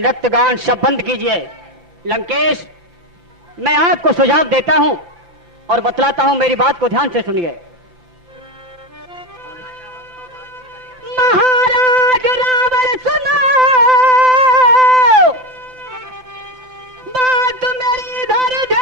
नृत्य गान सब बंद कीजिए। लंकेश, मैं आपको सुझाव देता हूं और बतलाता हूं, मेरी बात को ध्यान से सुनिए। महाराज रावण सुनो, बात मेरी इधर दे।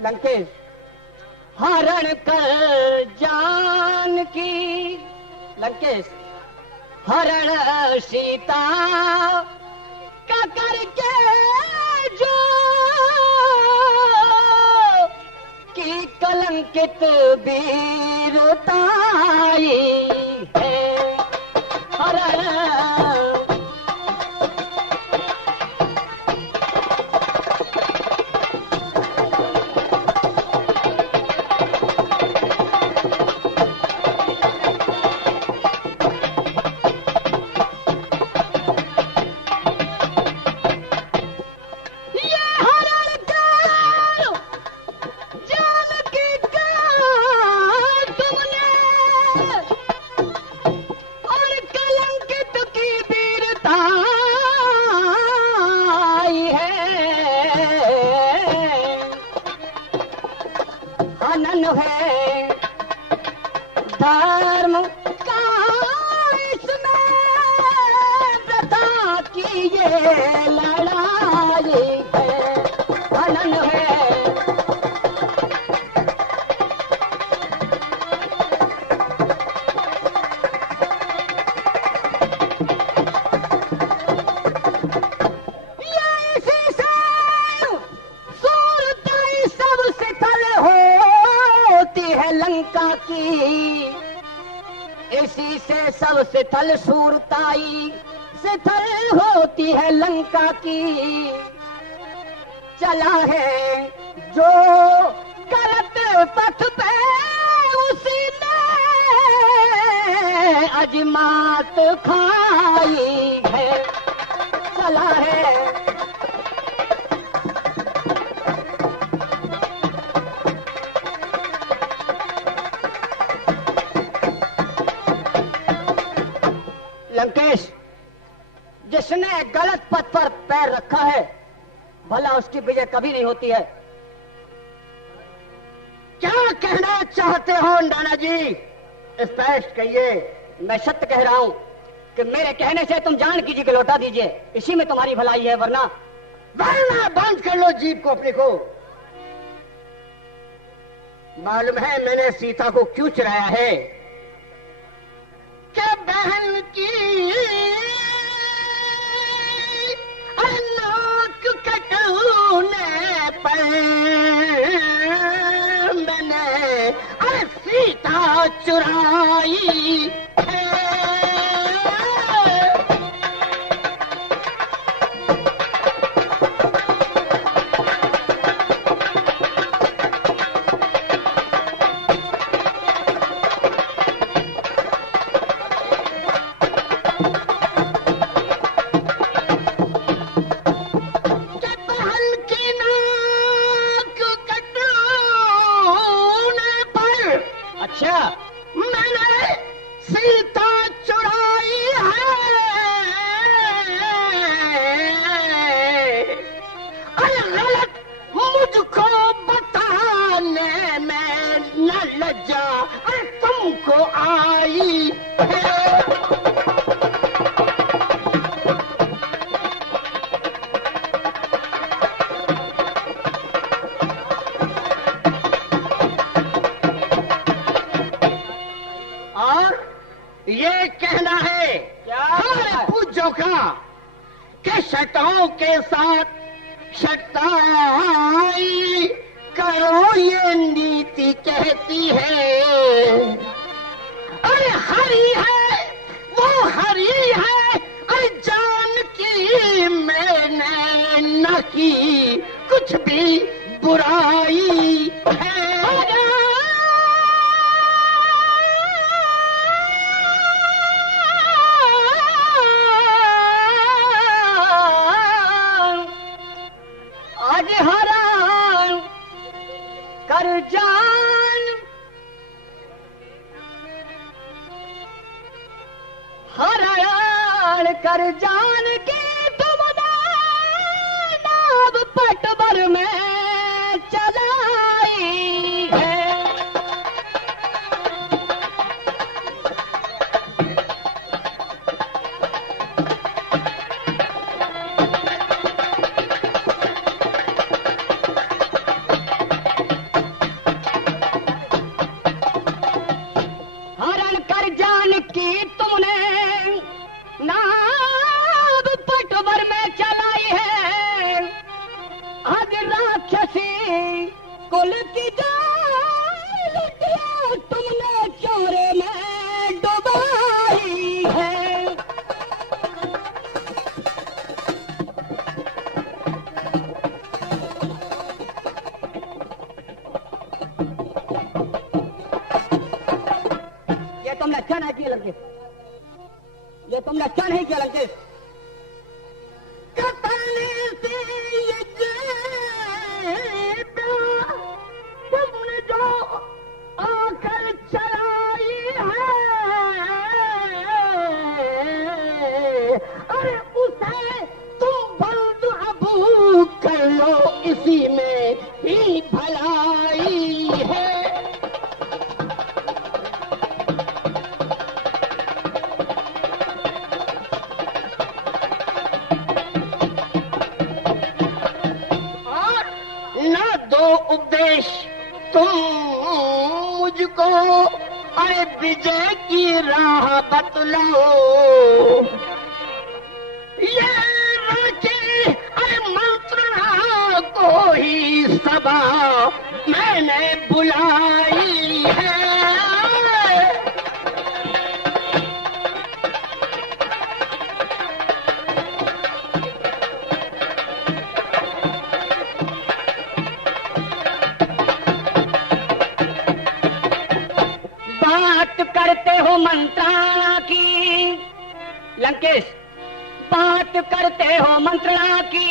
लंकेश, हरण कर जान की, लंकेश हरण सीता का करके जो की कलंकित वीरताई है। हरण है धर्म का इसमें प्रथा की ये लड़ाई है। हनन है लंका की, इसी से सब शिथल सूरताई शिथल होती है लंका की। चला है जो गलत पथ पे उसी ने अजमात खाई है। चला है लंकेश, जिसने गलत पथ पर पैर रखा है भला उसकी विजय कभी नहीं होती है। क्या कहना चाहते हो नाना जी? स्पष्ट कहिए। मैं सत्य कह रहा हूं कि मेरे कहने से तुम जानकी जी को लौटा दीजिए, इसी में तुम्हारी भलाई है, वरना बंद कर लो जीभ को अपने को। मालूम है मैंने सीता को क्यों चुराया है? क्या बहन की नाक कटने पर मैंने सीता चुराई है। मैंने सीता चुराई है। अरे गलत मुझको बताने में न लज्जा अरे तुमको आई है। ये कहना है हमारे पूज्यों का कि शर्तों के साथ शर्ताई करो ये नीति कहती है। अरे हरी है वो हरी है, अरे जानकी मैंने की कुछ भी बुराई है। आज हरान कर जान, हरान कर जान की तुम नाव पटवर में चलाई है। हरण कर जान की तुमने नाव पटवर में चलाई है। आज राक्षसी कुल की जान लुटिया तुमने चोरे में डुबाई है। ये तुमने अच्छा नहीं किया लंकेश, ये तुमने अच्छा नहीं किया लंकेश। तुमने जो आकर चलाई है, अरे उसे तुम बंद अबू कर लो, इसी में ही भलाई है। ना दो उपदेश तुम मुझको, अरे विजय की राह बतलाओ। ये रांची अरे मंत्रणा को ही सभा मैंने बुलाई है। बात करते हो मंत्रणा की लंकेश, बात करते हो मंत्रणा की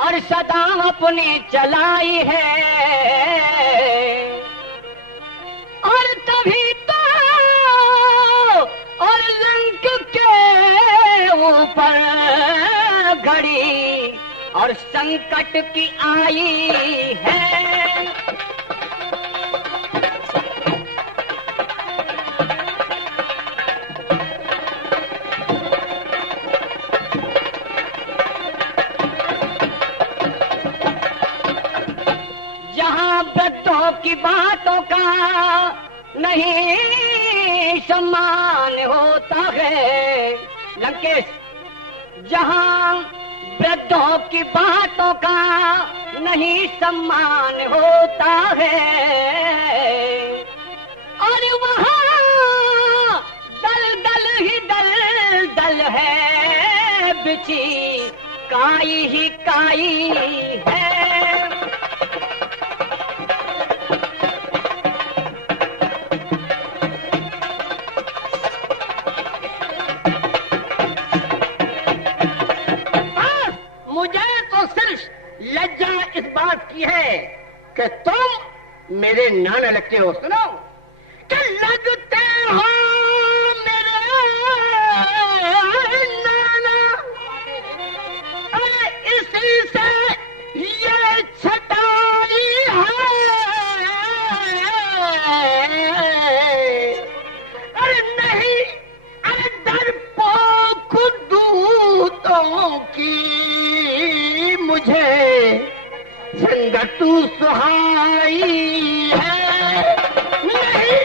और सदा अपनी चलाई है। और तभी तो और लंक के ऊपर घड़ी और संकट की आई है। जहां वृद्धों की बातों का नहीं सम्मान होता है लंकेश, जहां वृद्धों की बातों का नहीं सम्मान होता है, और वहां दल दल ही दल दल है, बिछी काई ही काई है। लज्जा इस बात की है कि तुम मेरे नाना लगते हो। सुनो कि लगते हो मेरे नाना, अरे इसी से ये छटाई है। अरे नहीं, अरे डरपोक दूतों की मुझे संगतु सुहाई है। नहीं,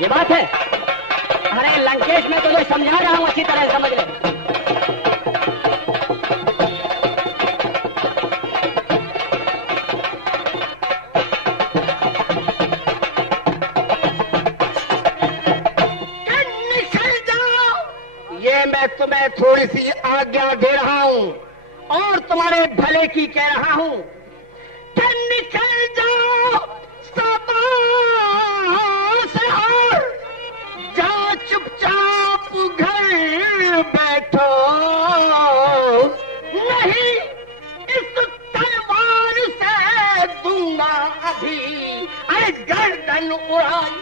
ये बात है। अरे लंकेश, मैं तुझे समझा रहा हूं, अच्छी तरह समझ ले। निकल जाओ, ये मैं तुम्हें थोड़ी सी आज्ञा दे रहा हूं, और तुम्हारे भले की कह रहा हूं कि निकल जाओ सबा से और जा चुपचाप घर बैठो, नहीं इस तलवार से दूंगा अभी अरे गर्दन उड़ाई।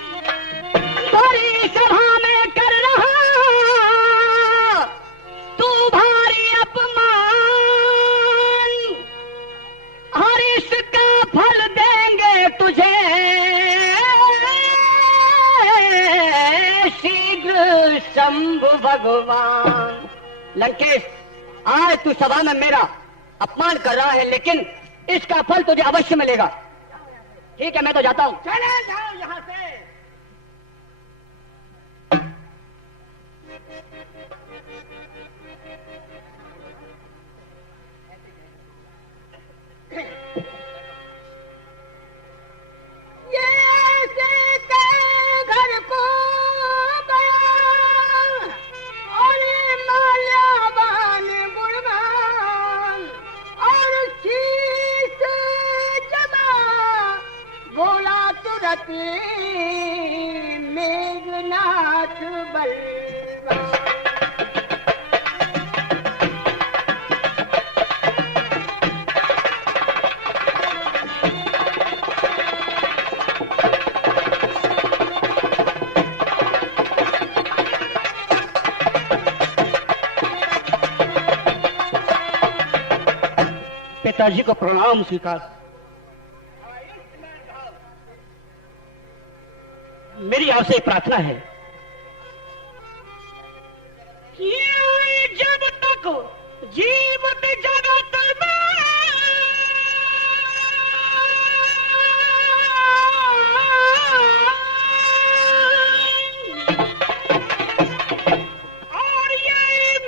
बड़ी सभा में कर रहा तू भारी अपमान, और इसका फल देंगे तुझे शीघ्र शंभु भगवान। लंकेश, आज तू सभा में मेरा अपमान कर रहा है, लेकिन इसका फल तुझे अवश्य मिलेगा। ठीक है, मैं तो जाता हूं। चले जाओ यहां से। घर को गया और माल्यावान गुणवान और शीश जमा बोला तुरंत मेघनाथ बलवान। पिताजी को प्रणाम स्वीकार। मेरी आपसे प्रार्थना है कि जब तक जीवित जगत में और ये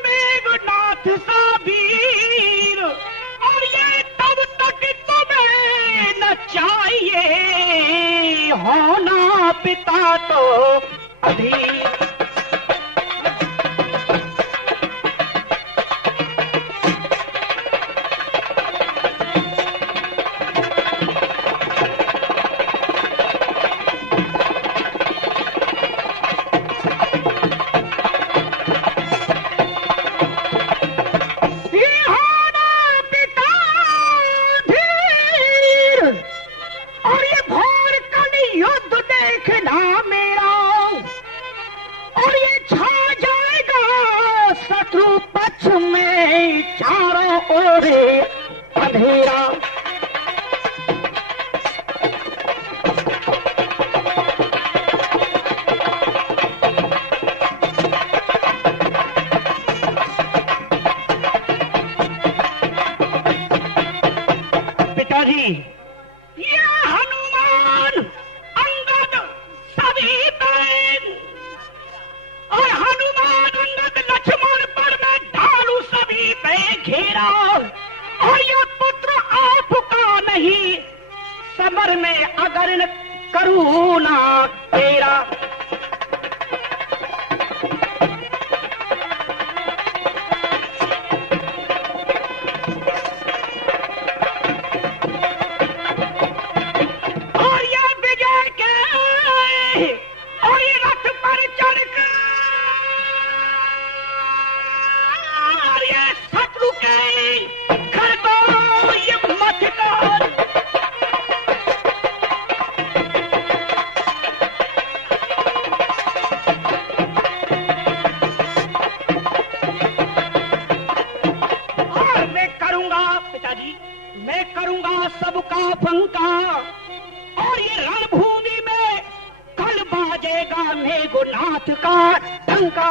मेघनाथ सा वीर, और ये तब तक तुम्हें न चाहिए होना पिता तो अभी। चारों ओर अंधेरा, पिताजी ये हनुमान अंगद सभी बैन और हनुमान अंगद लक्ष्मण पर मैं ढालू सभी पे घेरा, और ये पुत्र आपका नहीं समर में अगर न करूँ ना तेरा। और ये विजय के और ये रथ पर चढ़कर ये शत्रु के घर को ये मत कर। और मैं करूंगा पिताजी, मैं करूंगा सबका फंका, और ये रणभूमि में कल बाजेगा मेघनाथ का डंका।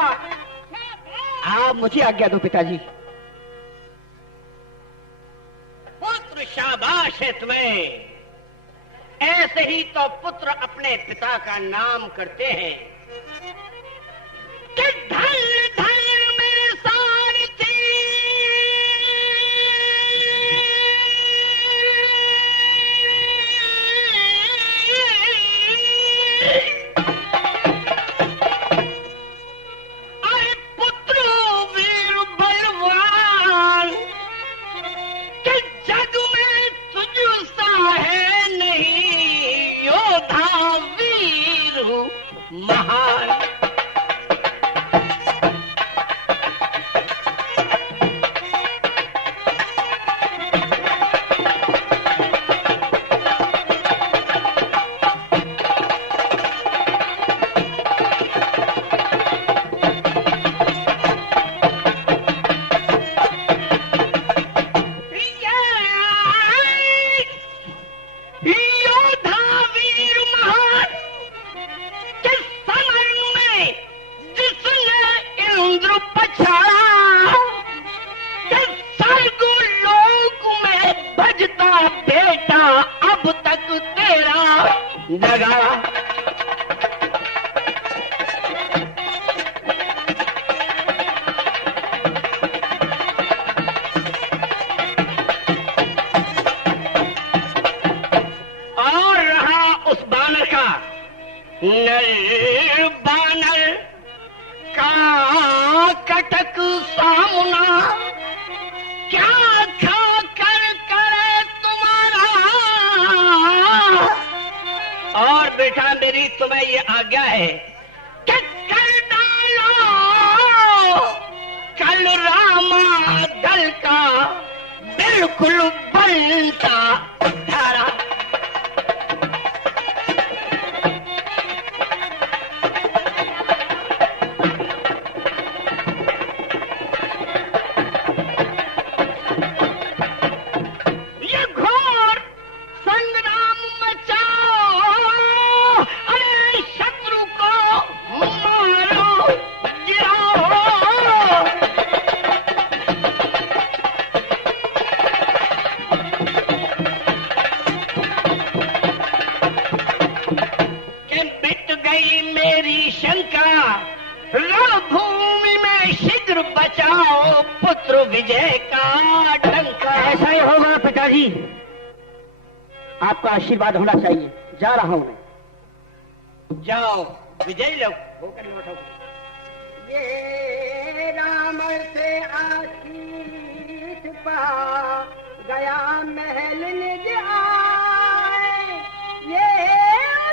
आप मुझे आज्ञा दो पिताजी। पुत्र शाबाश है तुम्हें, ऐसे ही तो पुत्र अपने पिता का नाम करते हैं कि धन धन में सारी अरे पुत्र वीर बलवान महान। नर बानर का कटक सामना क्या खा कर करे तुम्हारा। और बेटा मेरी तुम्हें ये आज्ञा है कि कर डालो कल रामा दल का बिल्कुल बनता धारा। रणभूमि में शीघ्र बचाओ पुत्र विजय का डंका। ऐसा ही होगा पिताजी, आपका आशीर्वाद होना चाहिए। जा रहा हूं मैं। जाओ विजय लोग होकर लौटो। ये रावण से आशीष पा गया महल निज आए, ये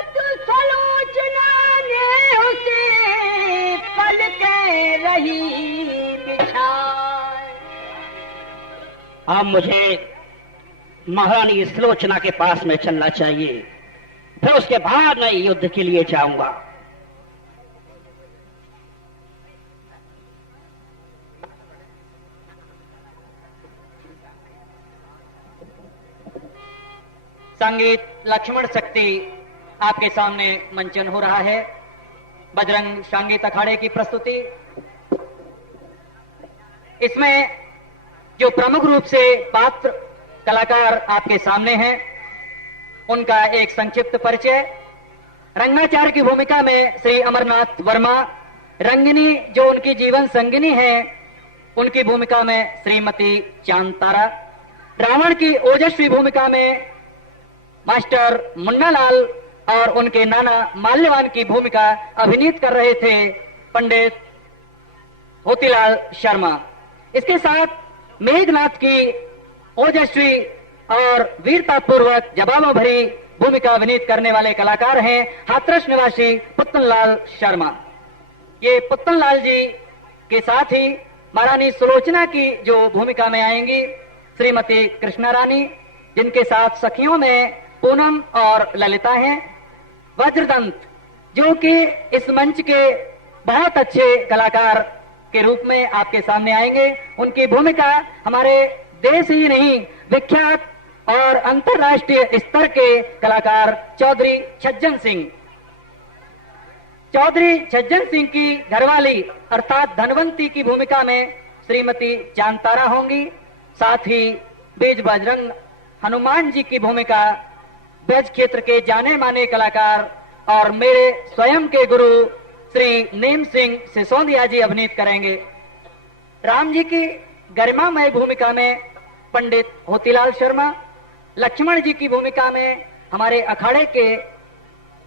तो सलोचना ने उसे पल के रही बिछाए। अब मुझे महारानी सुलोचना के पास में चलना चाहिए, फिर उसके बाद मैं युद्ध के लिए जाऊंगा। संगीत लक्ष्मण शक्ति आपके सामने मंचन हो रहा है। बजरंग संगीत अखाड़े की प्रस्तुति। इसमें जो प्रमुख रूप से पात्र कलाकार आपके सामने हैं, उनका एक संक्षिप्त परिचय। रंगाचार्य की भूमिका में श्री अमरनाथ वर्मा, रंगिनी जो उनकी जीवन संगिनी है, उनकी भूमिका में श्रीमती चांतारा, रावण की ओजस्वी भूमिका में मास्टर मुन्नालाल और उनके नाना माल्यवान की भूमिका अभिनीत कर रहे थे पंडित मोतीलाल शर्मा। इसके साथ मेघनाथ की ओजस्वी और वीरतापूर्वक जवाबों भरी भूमिका अभिनीत करने वाले कलाकार हैं हाथरस निवासी पुत्तनलाल शर्मा। ये पुत्तनलाल जी के साथ ही महारानी सुलोचना की जो भूमिका में आएंगी श्रीमती कृष्णा रानी, जिनके साथ सखियों में पूनम और ललिता हैं। वज्रदंत जो कि इस मंच के बहुत अच्छे कलाकार के रूप में आपके सामने आएंगे। उनकी भूमिका हमारे देश ही नहीं, विख्यात और अंतर्राष्ट्रीय स्तर के कलाकार चौधरी छज्जन सिंह, चौधरी छज्जन सिंह की घरवाली अर्थात धनवंती की भूमिका में श्रीमती चांतारा होंगी। साथ ही बीज बजरंग हनुमान जी की भूमिका ब्रज क्षेत्र के जाने माने कलाकार और मेरे स्वयं के गुरु श्री नेम सिंह सिसोदिया जी अभिनीत करेंगे। राम जी की गरिमामय भूमिका में पंडित मोतीलाल शर्मा, लक्ष्मण जी की भूमिका में हमारे अखाड़े के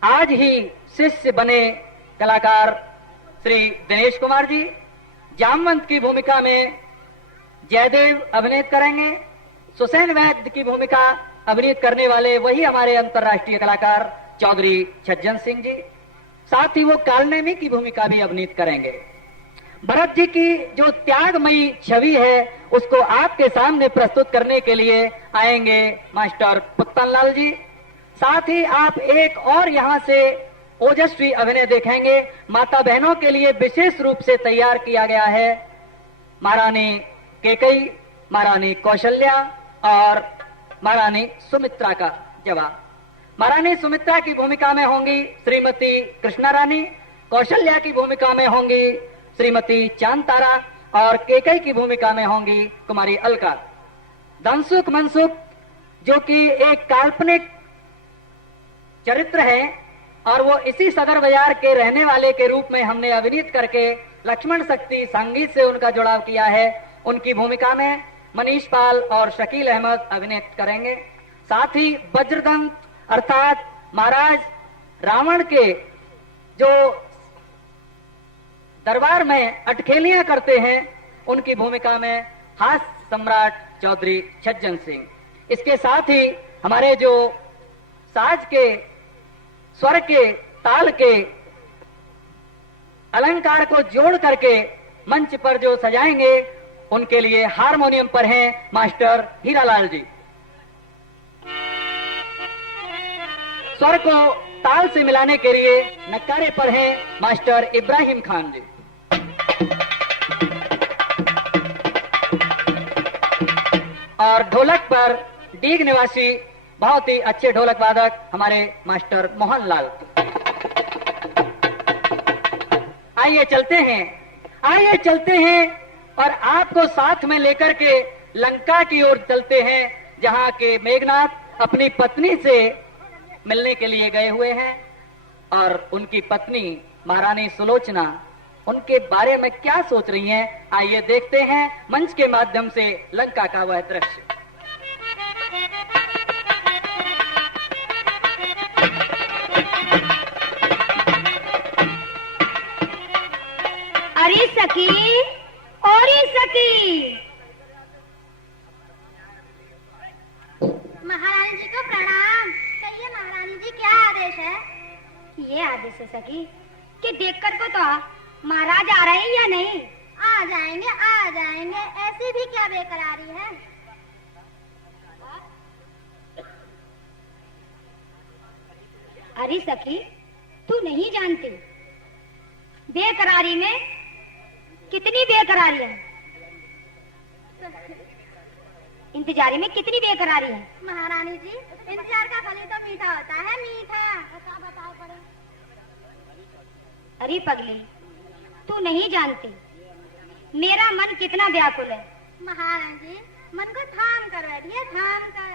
आज ही शिष्य बने कलाकार श्री दिनेश कुमार जी, जामवंत की भूमिका में जयदेव अभिनीत करेंगे। सुसैन वैद्य की भूमिका अभिनीत करने वाले वही हमारे अंतर्राष्ट्रीय कलाकार चौधरी छज्जन सिंह जी। साथ ही वो कालनेमी की भूमिका भी अभिनीत करेंगे। भरत जी की जो त्यागमयी छवि है उसको आपके सामने प्रस्तुत करने के लिए आएंगे मास्टर पुत्तनलाल जी। साथ ही आप एक और यहाँ से ओजस्वी अभिनय देखेंगे। माता बहनों के लिए विशेष रूप से तैयार किया गया है महारानी केकई, महारानी कौशल्या और महारानी सुमित्रा का जवाब। महारानी सुमित्रा की भूमिका में होंगी श्रीमती कृष्णा रानी, कौशल्या की भूमिका में होंगी श्रीमती चांतारा और केकई की भूमिका में होंगी कुमारी अलका। धनसुख मनसुख जो कि एक काल्पनिक चरित्र है और वो इसी सदर बाजार के रहने वाले के रूप में हमने अभिनीत करके लक्ष्मण शक्ति संगीत से उनका जुड़ाव किया है। उनकी भूमिका में मनीष पाल और शकील अहमद अभिनय करेंगे। साथ ही वज्रदंत अर्थात महाराज रावण के जो दरबार में अटखेलियां करते हैं उनकी भूमिका में हास्य सम्राट चौधरी छज्जन सिंह। इसके साथ ही हमारे जो साज के स्वर के ताल के अलंकार को जोड़ करके मंच पर जो सजाएंगे उनके लिए हारमोनियम पर हैं मास्टर हीरालाल जी। स्वर को ताल से मिलाने के लिए नक्कारे पर हैं मास्टर इब्राहिम खान जी। और ढोलक पर डीग निवासी बहुत ही अच्छे ढोलक वादक हमारे मास्टर मोहन लाल। आइए चलते हैं और आपको साथ में लेकर के लंका की ओर चलते हैं जहां के मेघनाथ अपनी पत्नी से मिलने के लिए गए हुए हैं और उनकी पत्नी महारानी सुलोचना उनके बारे में क्या सोच रही हैं। आइए देखते हैं मंच के माध्यम से लंका का वह दृश्य। अरे सखी, और सखी, महारानी जी को प्रणाम। कहिए महारानी जी क्या आदेश है? ये आदेश है सखी कि देखकर को तो महाराज आ रहे हैं या नहीं? आ जाएंगे, ऐसी भी क्या बेकरारी है? अरे सखी, तू नहीं जानती बेकरारी में कितनी बेकरारी है, इंतजारी में कितनी बेकरारी है। महारानी जी, इंतजार का फल तो मीठा होता है, मीठा। बताओ पड़े। अरे पगली, तू नहीं जानती मेरा मन कितना व्याकुल है। महारानी जी, मन को थाम कर बैठिए, थाम कर।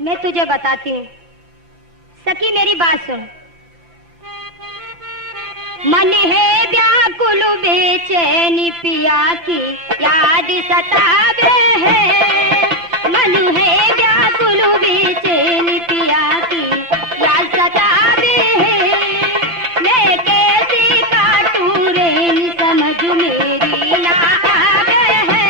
मैं तुझे बताती हूँ सखी, मेरी बात सुन। मन है व्याकुल बेचैनी पिया की याद सतावे है। मन है व्याकुल बेचैनी पिया की याद सतावे है। मैं कैसे काटूं रे समझ मेरी ना आवे है।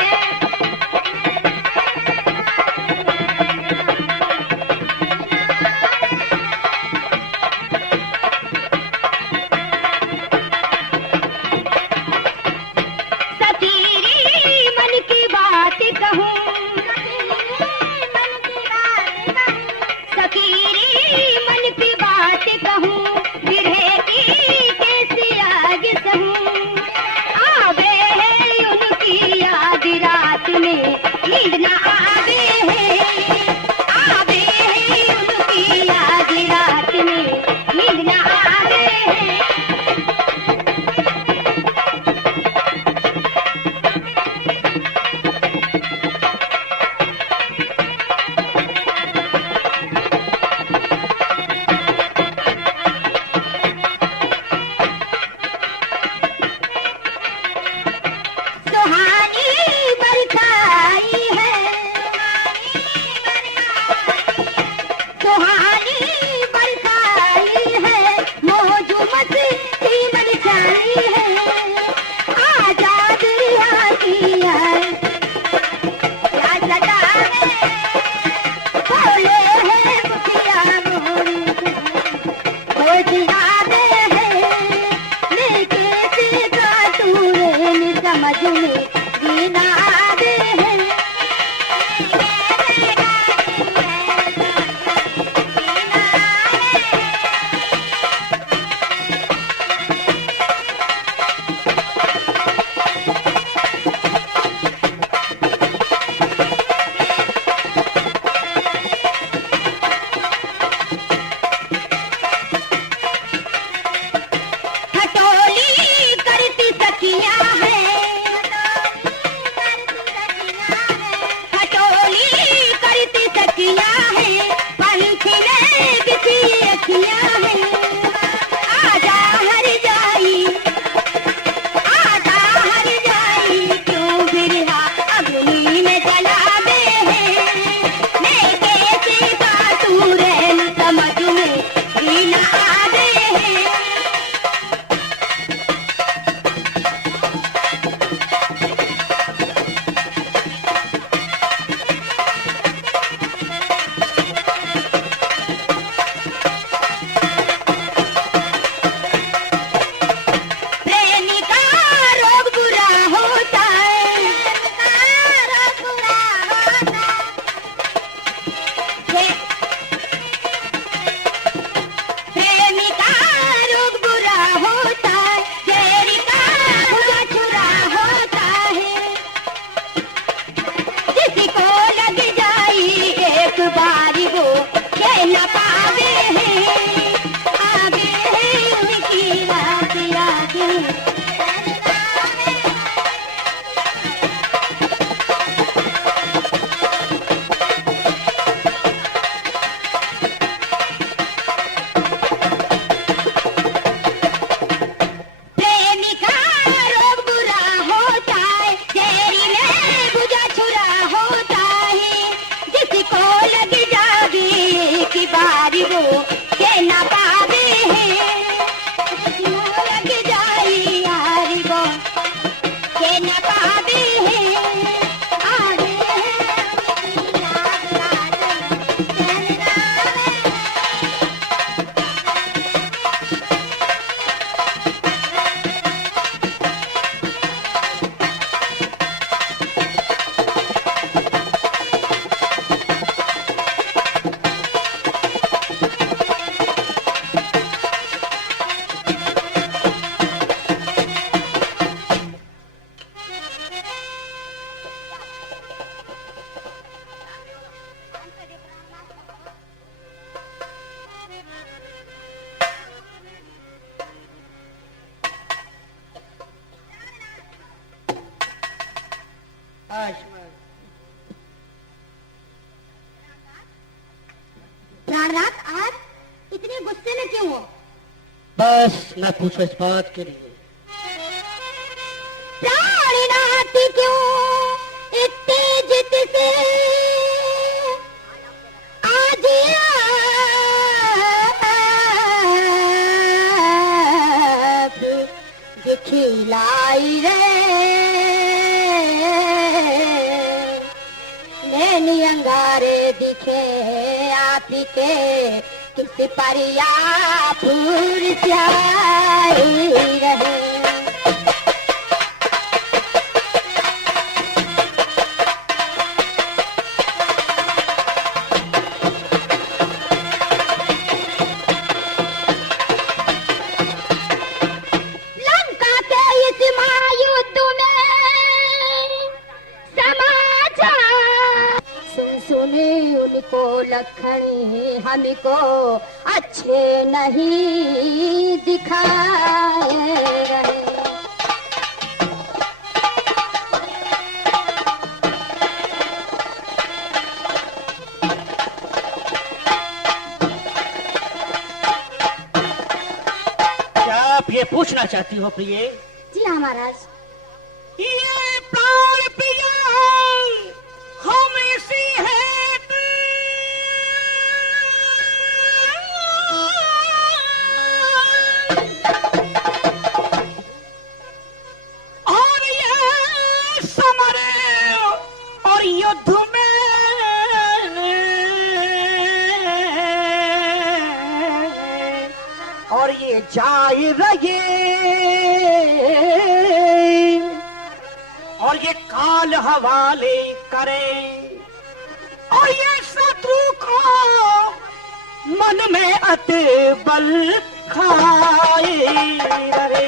बस न पूछो इस बात के लिए। प्राणनाथ क्यों इतने जिद से आज आप दिखलाई रे नैनी अंगारे दिखे आप के किस परिया फूल प्यारी रहे। उनको लखनी हमको अच्छे नहीं दिखाए रहे। क्या आप ये पूछना चाहती हो प्रिय? जी हाँ महाराज। ये प्राण प्रिया हम ऐसी है और ये समरे और युद्ध में और ये जाए रहे और ये काल हवाले करे और ये शत्रु को मन में अति बल खाए रहे।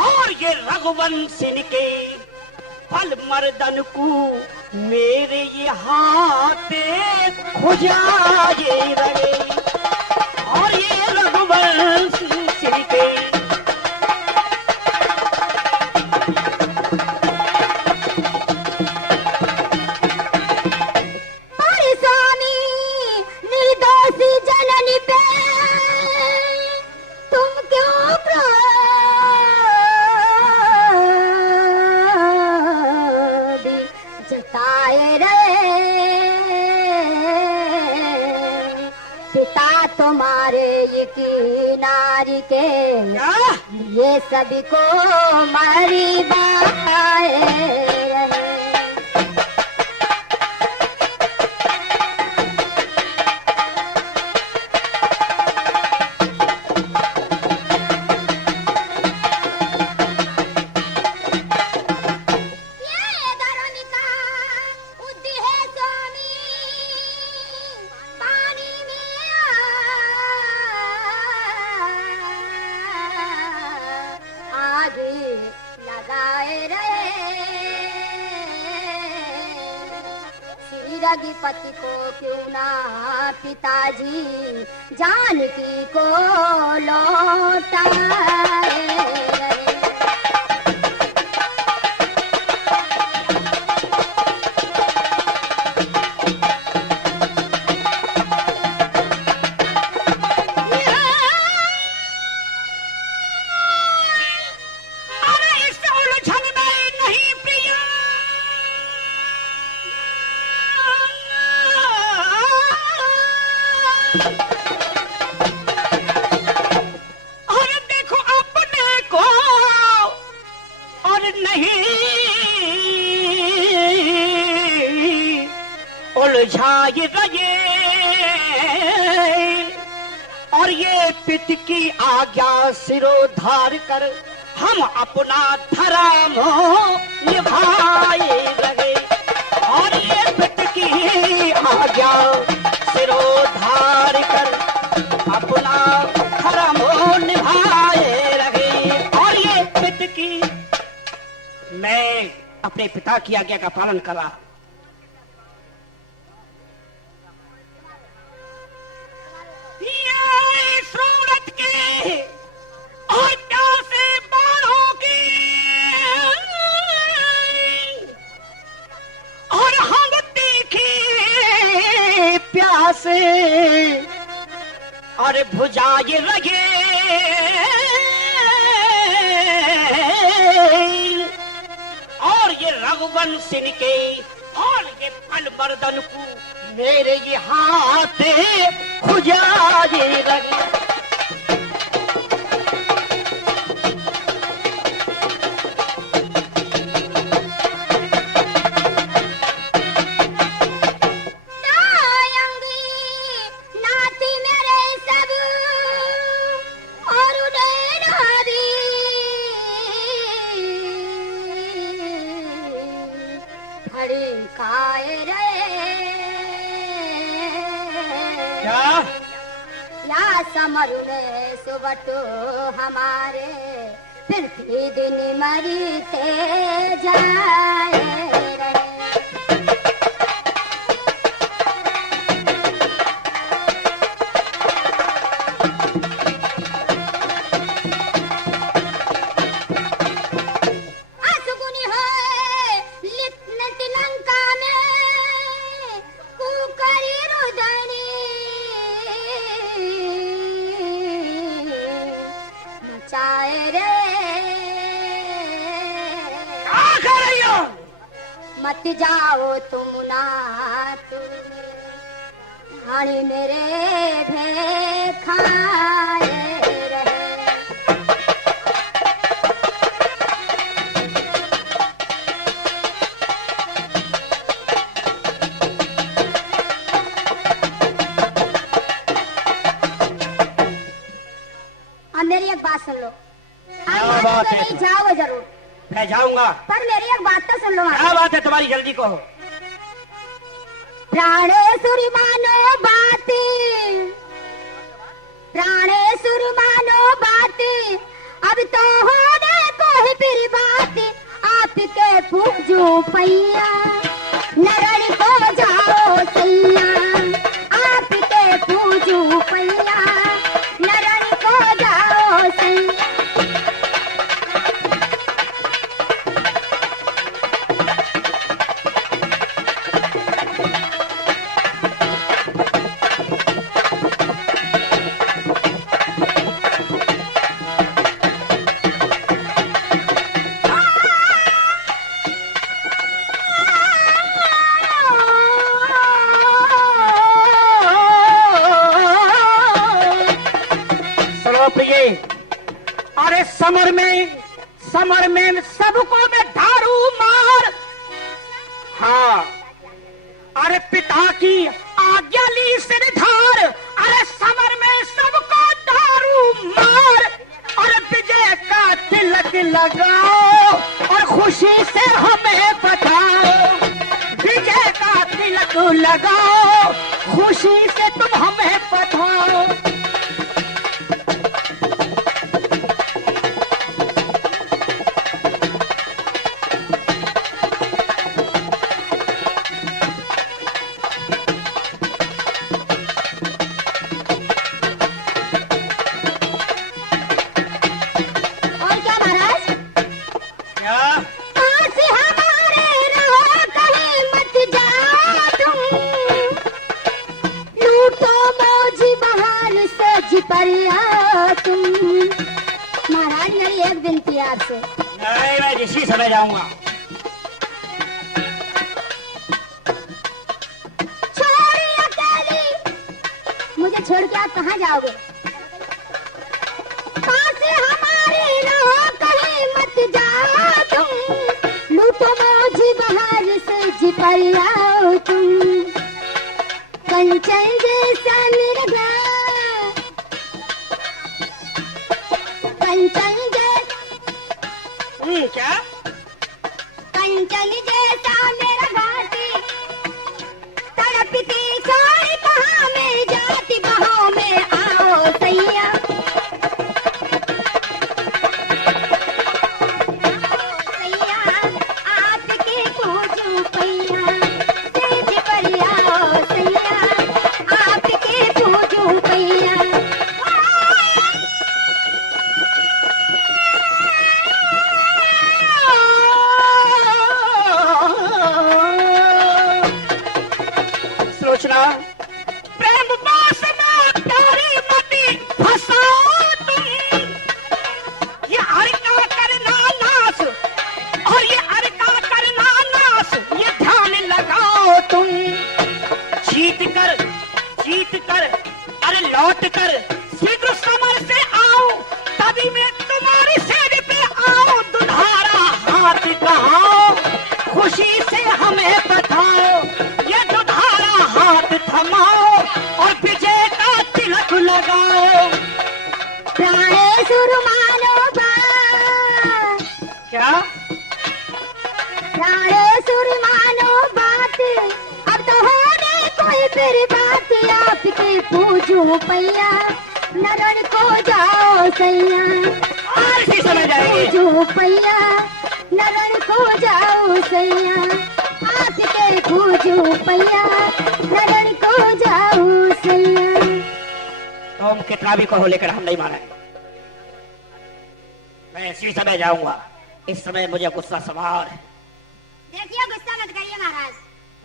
और ये रघुवंशी के फल मर्दन को मेरे ये हाथ खुजाए रहे और ये रघुवंशी के पिता तुम्हारे ये नारी के ये सभी को मारी बाए रघुपति को क्यों ना पिताजी जानकी को लौटाए। और देखो अपने को और नहीं उलझाए रहे और ये पिता की आज्ञा सिरोधार कर हम अपना धर्म निभाए रहे और ये पिता की आज्ञा सिरोधार कर अपना धर्म निभा अपने पिता की आज्ञा का पालन कर रहा। ये सूरत के और प्यासे बालों की और हम तीखे प्यासे और भुजाए लगे और ये रघुवन सिंह के और ये पल मर्दन को मेरे ये हाथ भुजाए लगे। समर में सुबटो हमारे पृथ्वी दिन मरीते जाए मत जाओ तुम ना तुम हानि मेरे भे खाए रहे। अब मेरी एक बात सुन लो। आप नहीं जाओ जरूर। मैं जाऊंगा पर मेरी एक बात तो सुन लो। क्या बात है तुम्हारी, जल्दी कहो। प्राणेश्वरी मानो बाती, प्राणेश्वरी मानो बाती, अब तो होने को ही फिर बात आपके पूजो पैया नरण को जाओ सैया, आपके पूजो पैया नरण को जाओ सैया। अरे समर में सबको मैं धारू मार। हाँ, अरे पिता की आज्ञा ली सिरधार। अरे समर में सबको दारू मार और विजय का तिलक लगाओ और खुशी से हमें बताओ। विजय का तिलक लगाओ, खुशी से तुम हमें बताओ। महाराज मेरी एक विनती है आपसे। नहीं, मैं इसी समय जाऊंगा। छोड़ी अकेली मुझे छोड़ के आप कहाँ जाओगे? पास हमारे रहो, कहीं मत जाओ तुम, लूटो मौजी बहार से जी पर आओ तुम। कंचन जैसा मेरा कंचन क्या? कंचन जैसा मेरा घाटी तड़पती छोड़ी कहाँ में जाती, बहाव में आओ सैया। सैया आपकी सुलोचना, प्रेम पास में प्यारी मती फंसाओ तुम, ये हर का करना नाश और ये हर का करना नाश, ये ध्यान लगाओ तुम। जीत कर अरे लौट कर शीघ्र समर से आओ, तभी मैं तुम्हारी सेज पे आऊं। दुधारा हाथ कहाओ, खुशी से हमें बताओ, ये दुधारा हाथ थमाओ और विजय का तिलक लगाओ। प्यारे सुरमानो बा, क्या प्यारे सुरमानो बात, अब तो होने कोई फिर बात। आपके पूजू पैया, नरण को जाओ सैया। और इसी समय जाएंगे। पूजू पैया, नरण को जाओ सैया। आपके पूजू पैया, नरण को जाओ सैया। तुम कितना भी कहो लेकर हम नहीं मानेंगे। मैं इसी समय जाऊंगा। इस समय मुझे गुस्सा सवार है। देखिए गुस्सा मत करिए महाराज,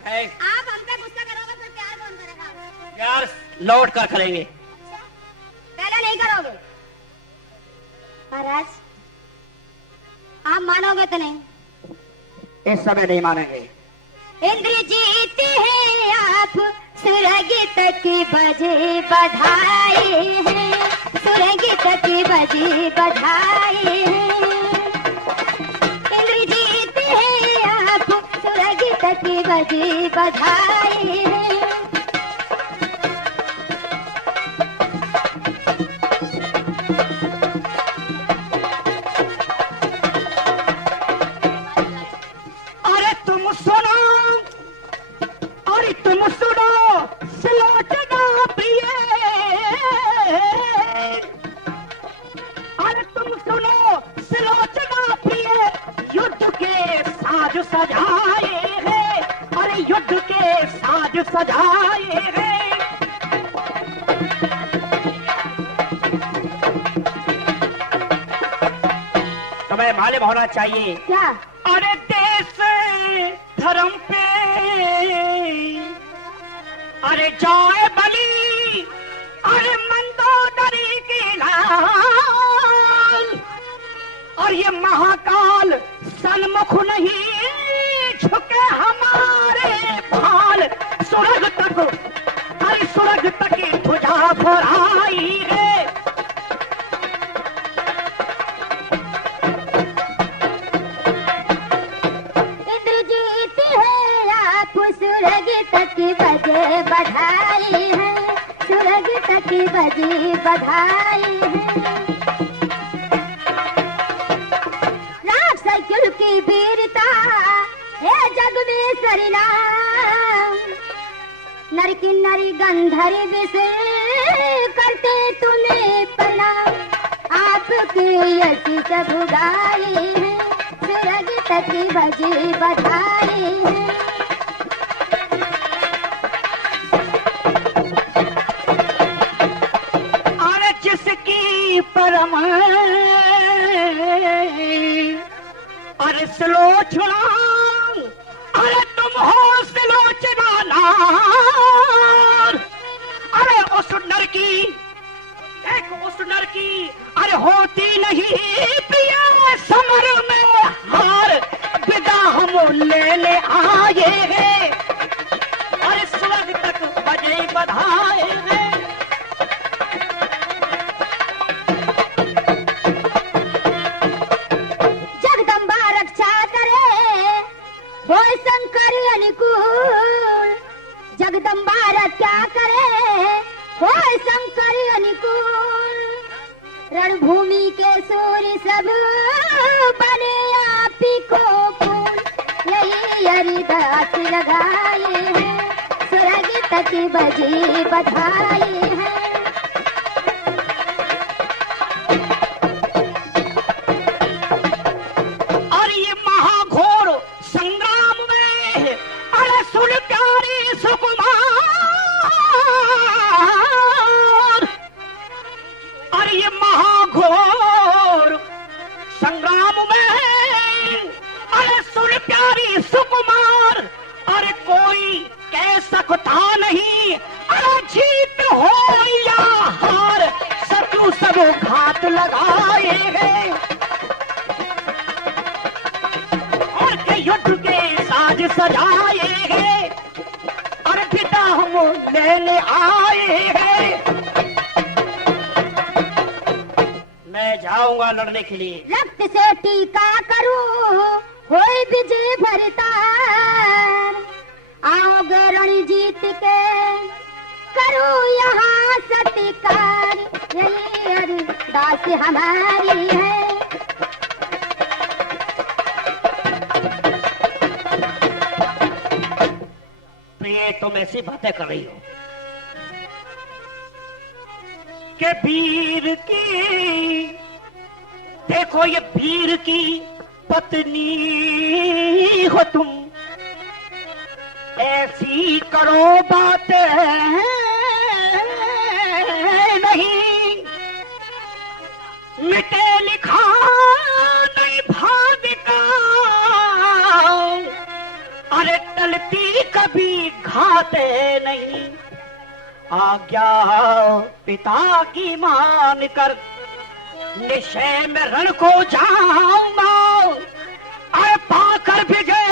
है। आप हम पे गुस्सा करोगे फिर प्यार कौन करेगा? यार लौट कर करेंगे। पहले नहीं करोगे महाराज, आप मानोगे तो नहीं? इस समय नहीं मानेंगे। इंद्रजीत है आप, सुरगीत की बजे बधाई है, सुरगीत की बजे बधाई है। इंद्रजीत है आप, सुरगीत की बजे बधाई है। अरे तुम सुनो, अरे तुम सुनो सुलोचना प्रिय, अरे तुम सुनो सुलोचना प्रिय, युद्ध के साज सजाए हैं, अरे युद्ध के साज सजाए हैं। तुम्हें मालूम होना चाहिए, क्या? अरे देश धर्म पे अरे जाए बली, अरे मंदोदरी की लाल, और ये महाकाल सन्मुख नहीं झुके हमारे भाल। स्वर्ग तक अरे स्वर्ग तक ध्वजा फहराई रे। इंद्रजीत है आप, सुरगीत की बजे बधाई है, सुरगीत की बजे बधाई है। राम साइकिल की वीरता है जग में सरिनाम, नर की नरी गंधर्व विषय करते तुम्हें प्रणाम। आपके यशी सब गाई है, सुरगीत की बजे बधाई है। अरे जिसकी परम अरे सुलोचना, अरे तुम हो सुलोचना नार, अरे उस नर की एक उस नर की अरे होती नहीं प्रिय समर में हार। विदा हम लेने आए हैं, अरे स्वर्ग तक बजे बधाए हैं। जगदम्बा रक्षा करे हो शंकर अनुकूल, जगदम्बा रक्षा करे हो शंकर अनुकूल। रणभूमि के सूर्य सब बने आप ही को फूल, यही हरिदास लगाए हैं, स्वर्ग तक बजे बधाई है। और ये महाघोर संग्राम में अरे सुन प्यारी सुकुमार, और ये महाघोर संग्राम में अरे सुन प्यारी सुकुमार, अरे कोई कह सकता नहीं नहीं, अरे जीत हो या हार, शत्रु सब घात लगाए हैं। और के युद्ध के साज सजाए हैं, और पिता हम लेने आए हैं। मैं जाऊंगा लड़ने के लिए। रक्त से टीका करूं होए विजय भरतार, आओगे रणजीत के करूं यहाँ सत्कार, यही अरदास हमारी है। प्रिय तुम ऐसी बातें कर रही हो कि वीर की, देखो ये वीर की पत्नी हो तुम, ऐसी करो बातें नहीं, मिटे लिखा नहीं भाग्य का, अरे टलती कभी घाते नहीं। आज्ञा पिता की मान कर निश्चय में रण को जाऊंगा, अरे पाकर विजय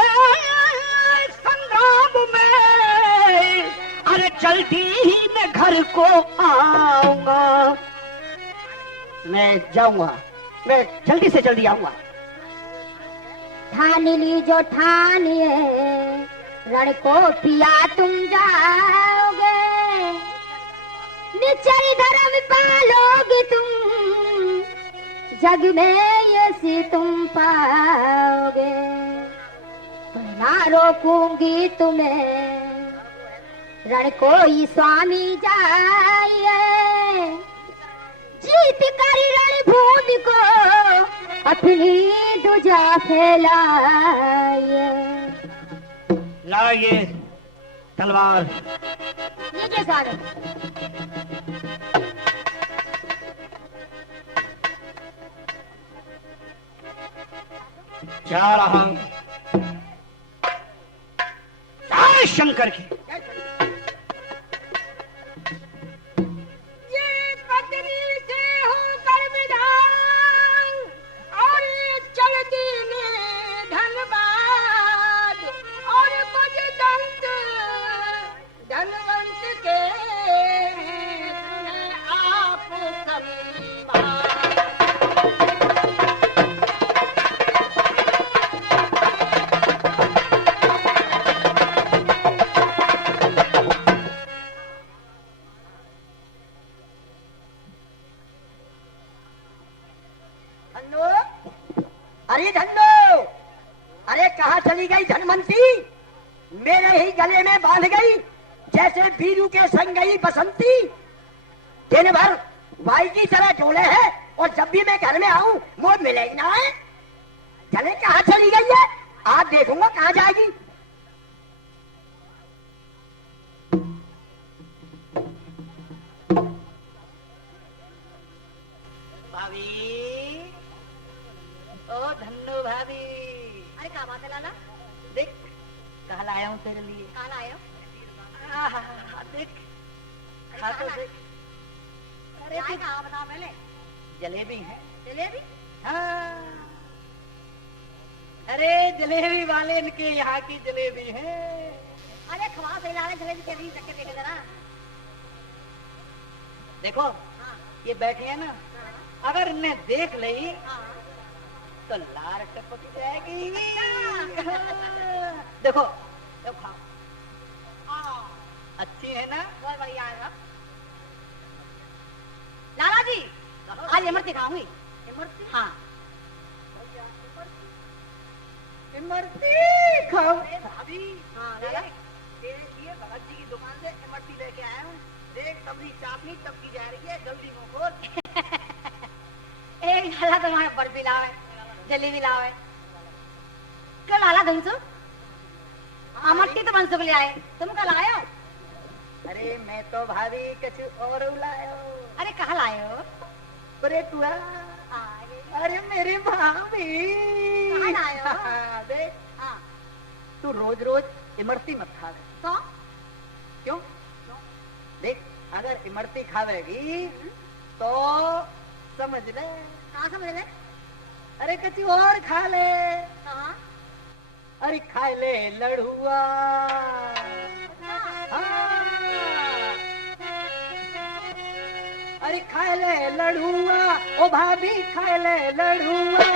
संग्राम में, अरे जल्दी ही मैं घर को आऊंगा। मैं जाऊंगा, मैं जल्दी से जल्दी आऊंगा। ठान ली जो ठानिए, रण को पिया तुम जाओगे, निश्चय धर्म पालोगे तुम, जग में यसी तुम पाओगे। मैं ना रोकूंगी तुम्हें, रण कोई स्वामी जाइए, जीत कर रणभूमि को अपनी ध्वजा फैलाइए। लाइए तलवार। ये क्या सागर? जा रहा हूं। जय शंकर की। ये पत्नी से होकर विदाई, और ये चल दीने धनबाद, और बजदंत धनवंत के तुम्हें आप संभाल। अरे धन्नो, अरे कहाँ चली गई धनवंती? मेरे ही गले में बांध गई जैसे बीरू के संग गई बसंती। दिन भर भाई की तरह डोले है, और जब भी मैं घर में आऊं वो मिले ही ना है। चले कहाँ चली गई है? आज देखूंगा कहाँ जाएगी। भाभी, ओ धन्नो भाभी। अरे क्या बात है लाला? देख कहाँ लाया हूँ तेरे लिए। कहाँ लाए हो? देख खा तो देख। अरे लाए कहाँ बताओ पहले। जलेबी है। जलेबी? हाँ, अरे जलेबी वाले इनके यहाँ की जलेबी है। अरे खवा से लाले जलेबी कैसी चक्कर देखे जरा। देखो हाँ ये बैठी है ना, अगर इन्हें देख ली हाँ। तो लार टपक जाएगी। देखो देखो खाओ, अच्छी है ना? बहुत बढ़िया है। लाला जी आज इमरती खाऊंगी। इमरती? हाँ इमरती खाओ। भाभी, हाँ लाला। तेरे लिए भगत जी की दुकान से इमरती लेके आया हूँ। देख तबली चापनी तब की जा रही है, जल्दी मुंह खोल। एक लाला तुम्हारे बर्फी लावे, जलेबी लावे। क्यों लाला तुम सो? अमरती तो बंसुक ले आए, तुम कल आए हो? अरे मैं तो भाभी कुछ और लायो। अरे कहाँ लाए हो? अरे तुआ, अरे मेरे भाभी कहाँ लाए हो? देख हाँ तू रोज रोज इमरती मत खा। तो क्यों? अगर इमरती खावेगी तो समझ ले। हाँ समझ ले। अरे कच्ची और खा ले। हाँ अरे खा ले लड़ुआ। हाँ। अरे खा ले लड़ुआ, ओ भाभी खा ले लड़ुआ,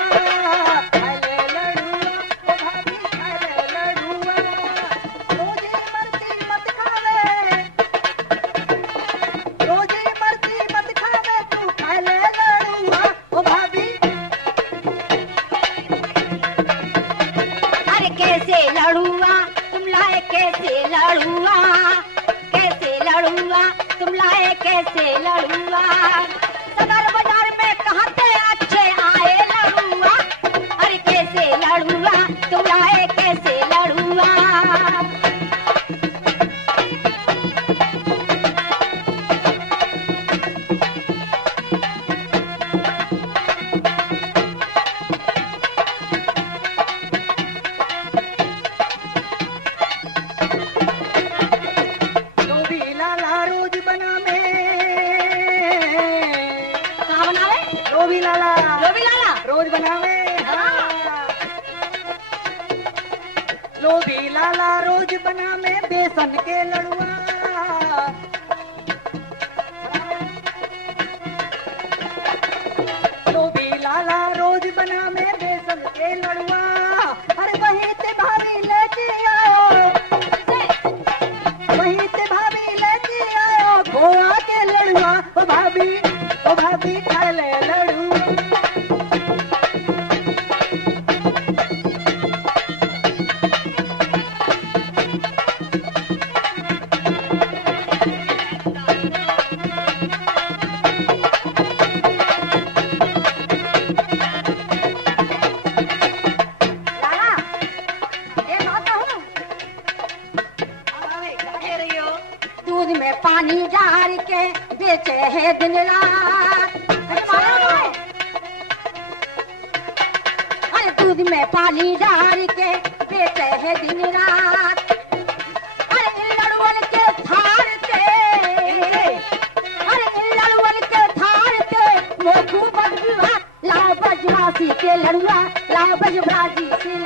खा ले लड़ुआ, ओ भाभी खा ले लड़ुआ। रोजी मर्जी मत खावे, रोजी मर्जी मत खावे, तू खा ले लड़ुआ, ओ भाभी। अरे कैसे लड़ूंगा तुम लाए, कैसे लड़ूंगा, कैसे लड़ूंगा तुम लाए, कैसे लड़ूंगा। सदर बाजार में कहाँ से अच्छे आए लड़ूंगा। अरे कैसे लड़ूंगा तुम लाए, कैसे लड़ूंगा। लोभी लाला रोज बनावे, कहाँ बनावे? लोभी लाला लोभी लाला। रोज बनावे। हाँ। लोभी लाला रोज बनावे बेसन के लड़ुआ। लोभी लाला रोज बनावे बेसन के लड़ुआ। अरे वहीं से भाभी लेके आयो, वहीं से भाभी लेके आयो खोआ के लड़ुआ। ओ भाभी खा ले लड़ुआ। लाला एक बात कहूँ, दूध में पानी डाल के बेचे है दिन रात। अरे मालूम है? अरे दूध में पानी डाल के बेचे है दिन रात। अरे इन लड़ुअन के थार से, अरे इन लड़ुअन के थार से मोखू बजवा, लाओ बजवासी के लड़ुआ, लाओ बजवासी के